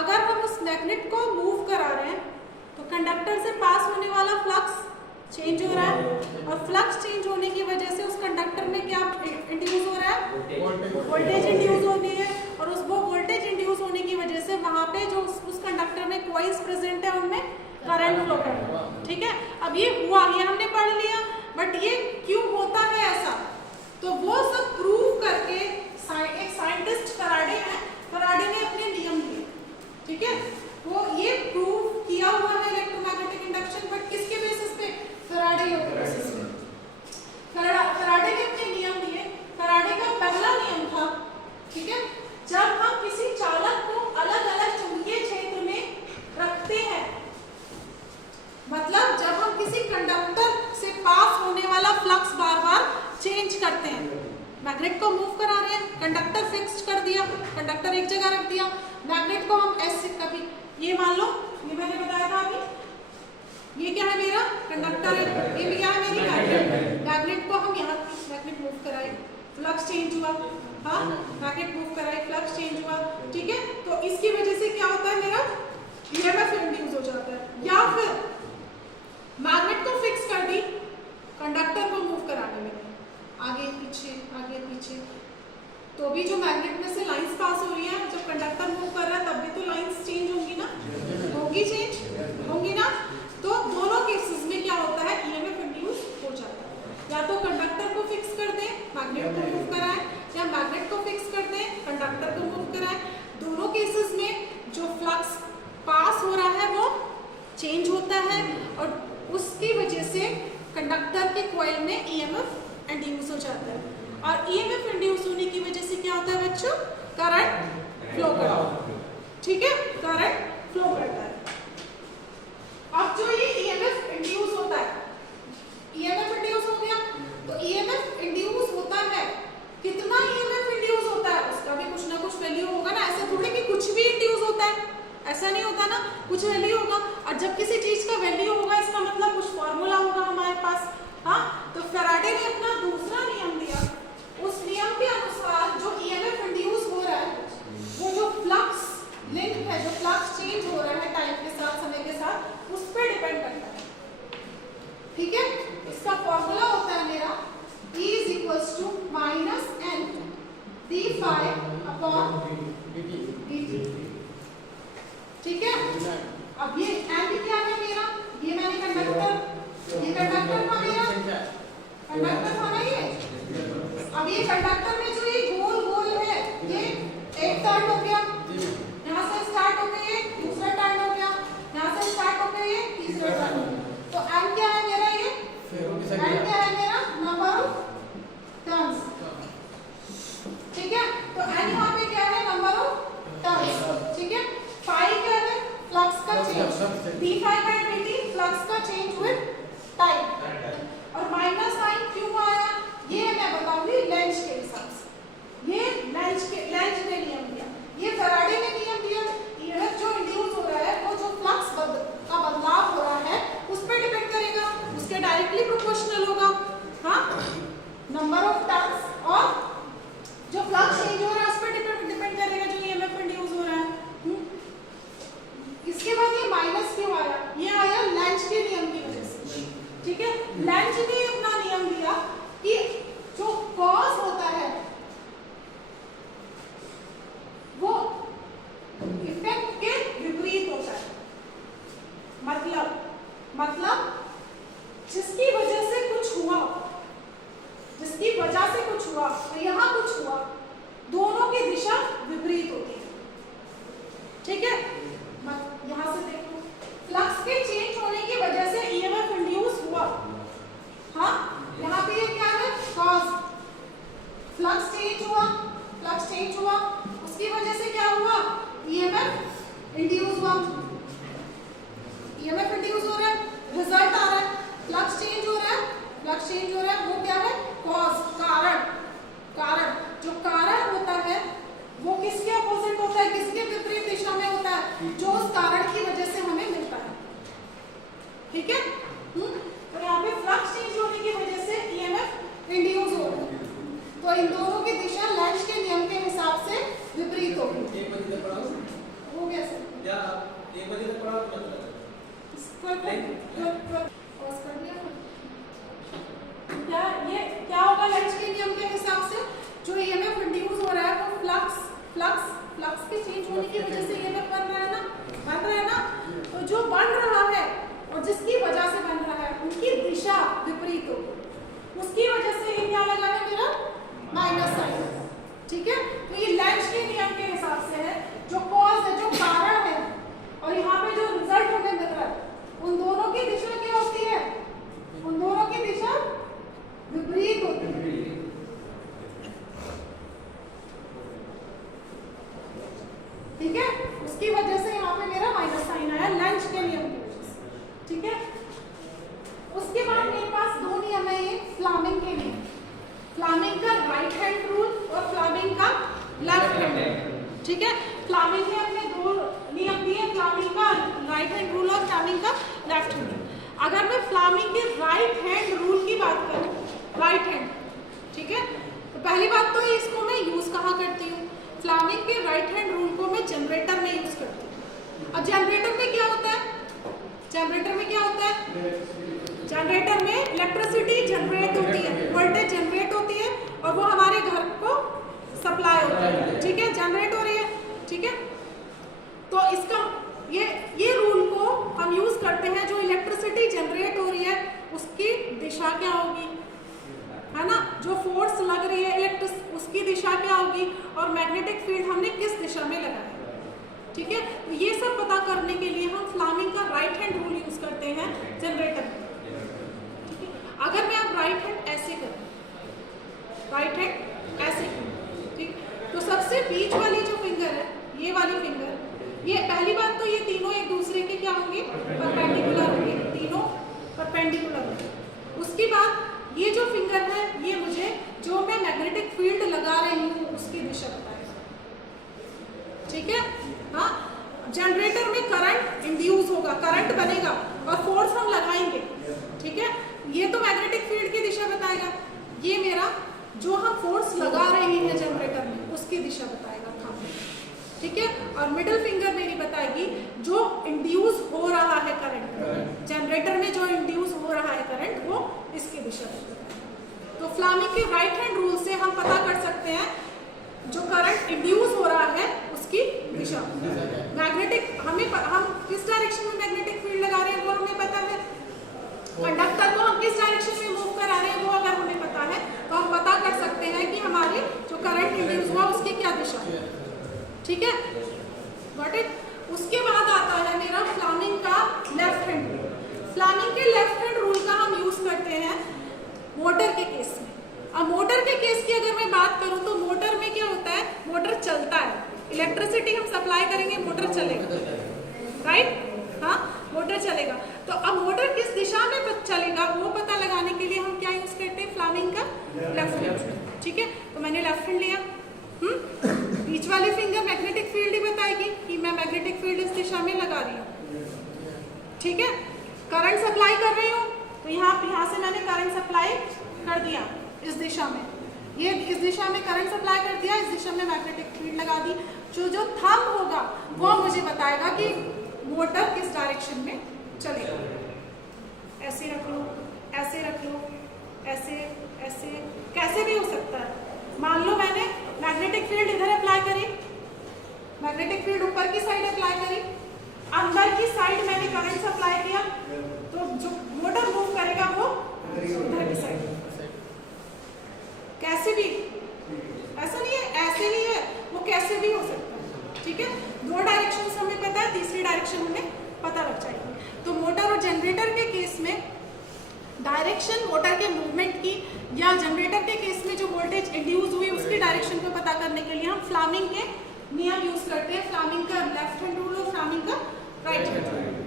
अगर हम उस मैग्नेट को मूव करा रहे हैं तो कंडक्टर से पास होने वाला फ्लक्स चेंज हो रहा है, और फ्लक्स चेंज होने की वजह से उस कंडक्टर में क्या इंड्यूस हो रहा है, वोल्टेज इंड्यूस होनी है, और उस वो वोल्टेज इंड्यूस होने की वजह से वहां पे जो उस कंडक्टर में कॉइल्स प्रेजेंट है उनमें करंट फ्लो कर रहा है। ठीक है, अब ये हुआ, ये हमने पढ़ लिया, बट ये क्यों होता है ऐसा, तो वो सब प्रूव करके एक साइंटिस्ट फैराडे है, फैराडे ने अपने नियम दिए। ठीक है, वो ये प्रूव किया हुआ है इलेक्ट्रोमैग्नेटिक इंडक्शन, बट किसके बेसिस पे, फैराडे के बेसिस पे। फैराडे ने अपने नियम दिए। फैराडे का पहला नियम था, ठीक है, जब हम किसी चालक को अलग अलग चुंबकीय क्षेत्र में रखते हैं, मतलब जब हम किसी कंडक्टर से पास होने वाला फ्लक्स बार बार चेंज करते हैं, मैग्नेट को मूव करा रहे हैं, कंडक्टर फिक्स्ड कर दिया, कंडक्टर एक जगह रख दिया, मैग्नेट को हम ऐसे कभी, ये मान लो, ये मैंने बताया था अभी, ये क्या है मेरा कंडक्टर है, ये भी क्या है मेरी मैग्नेट, मैग्नेट को हम यहाँ मैग्नेट मूव कराए, फ्लक्स चेंज हुआ, हाँ, मैग्नेट मूव कराए, फ्लक्स चेंज हुआ। ठीक है, तो इसकी वजह से क्या होता है, मेरा ईएमएफ इंड्यूस हो जाता है। या फिर मैग्नेट को फिक्स कर दी, कंडक्टर को मूव कराने में आगे पीछे, तो भी जो मैग्नेट में से लाइंस पास हो रही है, जब कंडक्टर मूव कर रहा है तब भी तो लाइंस चेंज होंगी ना, होगी चेंज होंगी ना, तो दोनों केसेस में क्या होता है, ईएमएफ इंड्यूस हो जाता है। या तो कंडक्टर को फिक्स कर दें, मैग्नेट को मूव कराएं, या मैग्नेट को फिक्स कर दें, कंडक्टर को मूव कराएं, दोनों केसेस में जो फ्लक्स पास हो रहा है वो चेंज होता है, और उसकी वजह से कंडक्टर के कॉइल में ईएमएफ इंड्यूस हो जाता है। और ईएमएफ इंड्यूस होने की वजह से क्या होता है बच्चों, करंट फ्लो करता है। ठीक है, करंट फ्लो करता है। अब जो ये ईएमएफ इंड्यूस होता है, ईएमएफ इंड्यूस हो गया, तो ईएमएफ इंड्यूस होता है, कितना ईएमएफ इंड्यूस होता है उसका भी कुछ ना कुछ वैल्यू होगा ना, ऐसा थोड़ी कि कुछ भी इंड्यूस होता है, ऐसा नहीं होता ना, कुछ वैल्यू होगा, और जब किसी चीज का वैल्यू होगा इसका मतलब कुछ फॉर्मूला होगा हमारे पास। हाँ, तो फैराडे ने अपना दूसरा नियम दिया, उस नियम के अनुसार जो ईएमएफ इंड्यूस हो रहा है, वो जो फ्लक्स लिंक है, जो फ्लक्स चेंज हो रहा है टाइम के साथ, समय के साथ, उस पर डिपेंड करता है। ठीक है, इसका फॉर्मूला होता है मेरा E is equals to minus n d∅ upon dt। ठीक है, अब ये n क्या है मेरा, ये मैंने कंडक्टर, ये कंडक्टर था मेरा, कंडक्टर था ना ये, अब ये कंडक्टर में जो ये गोल गोल है, ये एक टर्न हो गया, यहाँ से स्टार्ट हो गया, ये दूसरा टर्न हो गया, यहाँ से स्टार्ट हो गया, ये तीसरा टर्न हो गया, तो n क्या है मेरा, ये n क्या है मेरा, नंबर ऑफ टर्न्स। ठीक है, तो n यहाँ पे क्या है, नंबर ऑफ टर्न्स। ठीक है, फाई क्या है, फ्लक्स का चेंज, d∅dt फ्लक्स का चेंज विद टाइम, और माइनस साइन क्यों आया, ये मैं बताऊंगी लेंज के हिसाब से, ये लेंज ने नियम दिया, ये फैराडे ने नियम दिया, ईएमएफ जो इंड्यूस हो रहा है वो जो फ्लक्स का बदलाव हो रहा है उस पर डिपेंड करेगा, उसके डायरेक्टली प्रोपोर्शनल होगा। हाँ, नंबर ऑफ टर्न्स और जो फ्लक्स चेंज हो रहा है उस पर डिपेंड करेगा जो ईएमएफ इंड्यूस हो रहा है। इसके बाद ये माइनस क्यों आया, ये आया लेंज के नियम की वजह से। ठीक है, लेंज ने अपना नियम दिया कि जो कॉज होता है वो इफेक्ट के विपरीत होता है, मतलब जिसकी वजह से कुछ हुआ, जिसकी वजह से कुछ हुआ तो यहाँ कुछ हुआ, दोनों की दिशा विपरीत होती है। ठीक है, यहाँ से देखो, फ्लक्स के चेंज होने की वजह से ईएमएफ इंड्यूस हुआ, हाँ, यहाँ पे ये क्या है, कॉज, फ्लक्स चेंज हुआ, उसकी वजह से क्या हुआ, ईएमएफ इंड्यूस हुआ, ईएमएफ इंड्यूस हो रहा है, रिजल्ट आ रहा है, फ्लक्स चेंज हो रहा है, वो क्या है, कॉज, कारण, जो कारण होता है वो किसके अपोजिट होता है, किसके विपरीत दिशा में होता है, जो उस कारण की वजह से हमें मिलता है। ठीक है, तो यहाँ पे फ्लक्स चेंज होने की वजह से ईएमएफ इंड्यूस हो रहा है, तो इन दोनों की दिशा लेंज के नियम के हिसाब से विपरीत होगी। हो गया सर। क्या ये क्या होगा लेंज के नियम के हिसाब से जो ईएमएफ इंड्यूस हो रहा है वो फ्लक्स के चेंज होने की वजह से ईएमएफ बन रहा है ना। तो जो बन रहा है और जिसकी वजह से बन रहा है उनकी दिशा विपरीत हो, उसकी वजह से ये क्या लगा है मेरा माइनस साइन। ठीक है, तो ये लेंज के नियम के हिसाब से है, जो कॉज है, जो कारण है और यहाँ पे जो रिजल्ट हमें मिल रहा है उन दोनों की दिशा क्या होती है, उन दोनों की दिशा विपरीत होती है। ठीक है, उसकी वजह से यहाँ पे मेरा माइनस साइन आया लेंज के नियम की वजह से। ठीक है, उसके बाद मेरे पास दो नियम है ये फ्लामिंग के नियम, फ्लामिंग का राइट हैंड रूल और फ्लामिंग का लेफ्ट हैंड रूल। ठीक है, फ्लामिंग ने अपने दो नियम दिए, फ्लामिंग का राइट हैंड रूल और फ्लामिंग का लेफ्ट हैंड रूल। अगर मैं फ्लामिंग के राइट हैंड रूल की बात करूं, राइट हैंड, ठीक है, तो पहली बात तो इसको मैं यूज कहाँ करती हूँ, फ्लामिंग के राइट हैंड रूल को मैं जनरेटर में यूज करती हूँ। अब जनरेटर में क्या होता है, जनरेटर में क्या होता है, जनरेटर में इलेक्ट्रिसिटी जनरेट होती है, वोल्टेज जनरेट होती है और वो हमारे घर को सप्लाई होती है। ठीक है, जनरेट हो रही है। ठीक है, तो इसका ये रूल को हम यूज करते हैं, जो इलेक्ट्रिसिटी जनरेट हो रही है उसकी दिशा क्या होगी, है ना, जो फोर्स लग रही है इलेक्ट्रिक उसकी दिशा क्या होगी और मैग्नेटिक फील्ड हमने किस दिशा में लगाया। ठीक है, तो ये सब पता करने के लिए हम फ्लामिंग का राइट हैंड रूल यूज करते हैं जनरेटर में। ठीक है, अगर मैं अब राइट हैंड ऐसे करूं, राइट हैंड ऐसे करूं, ठीक, तो सबसे बीच वाली जो फिंगर है, ये वाली फिंगर, ये पहली बात तो ये तीनों एक दूसरे के क्या होंगे, परपेंडिकुलर होंगे, तीनों परपेंडिकुलर होंगे। उसके बाद ये जो फिंगर है ये मुझे जो मैं मैग्नेटिक फील्ड लगा रही हूँ उसकी दिशा बताएगा। ठीक है, हाँ, जनरेटर में करंट इंड्यूस होगा, करंट बनेगा और फोर्स हम लगाएंगे। ठीक है, ये तो मैग्नेटिक फील्ड की दिशा बताएगा, ये मेरा जो हम फोर्स लगा रहे हैं जनरेटर में उसकी दिशा बताएगा था। ठीक है, और मिडिल फिंगर मेरी बताएगी जो इंड्यूस हो रहा है करंट, जनरेटर में जो इंड्यूस हो रहा है करंट वो इसकी दिशा बताएगा। तो फ्लामिंग के राइट हैंड रूल से हम पता कर सकते हैं जो करंट इंड्यूस हो रहा है उसकी दिशा। मैग्नेटिक हम किस डायरेक्शन में मैग्नेटिक फील्ड लगा रहे हैं वो हमें पता है, कंडक्टर को हम किस डायरेक्शन में मूव करा रहे हैं वो अगर हमें पता है तो हम पता कर सकते हैं कि हमारे जो करंट इंड्यूस हुआ उसकी क्या दिशा है। ठीक है, गॉट इट। उसके बाद आता है मेरा फ्लामिंग का लेफ्ट हैंड रूल। फ्लामिंग के लेफ्ट हैंड रूल का हम यूज करते हैं मोटर के केस में। अब मोटर के केस की अगर मैं बात करूं तो मोटर में क्या होता है, मोटर चलता है, इलेक्ट्रिसिटी हम सप्लाई करेंगे मोटर चलेगा, राइट, हाँ, मोटर चलेगा। तो अब मोटर किस दिशा में चलेगा वो पता लगाने के लिए हम क्या यूज करते हैं, फ्लामिंग का लेफ्ट हैंड। ठीक है, तो मैंने लेफ्ट हैंड लिया, बीच वाली फिंगर मैग्नेटिक फील्ड ही बताएगी कि मैं मैग्नेटिक फील्ड इस दिशा में लगा रही हूँ। ठीक है, करंट सप्लाई कर रही हूँ तो यहाँ से मैंने करंट सप्लाई कर दिया इस दिशा में, ये इस दिशा में करंट सप्लाई कर दिया, इस दिशा में मैग्नेटिक फील्ड लगा दी। जो थंब होगा वो मुझे बताएगा कि मोटर किस डायरेक्शन में चलेगा। ऐसे रख लो, ऐसे रख लो, ऐसे ऐसे, कैसे भी हो सकता है। मान लो मैंने मैग्नेटिक फील्ड इधर अप्लाई करी, मैग्नेटिक फील्ड ऊपर की साइड अप्लाई करी, अंदर की साइड मैंने करंट सप्लाई किया, तो जो मोटर मूव करेगा वो उधर की साइड। कैसे भी, ऐसा नहीं है ऐसे ही है, वो कैसे भी हो सकता है। ठीक है, दो डायरेक्शन हमें पता है, तीसरी डायरेक्शन हमें पता लग जाएगी। तो मोटर और जनरेटर के केस में डायरेक्शन मोटर के मूवमेंट की या जनरेटर के केस में जो वोल्टेज इंड्यूस हुई उसकी डायरेक्शन को पता करने के लिए हम फ्लामिंग के नियम यूज करते हैं, फ्लामिंग का लेफ्ट हैंड रूल और फ्लामिंग का राइट हैंड रूल।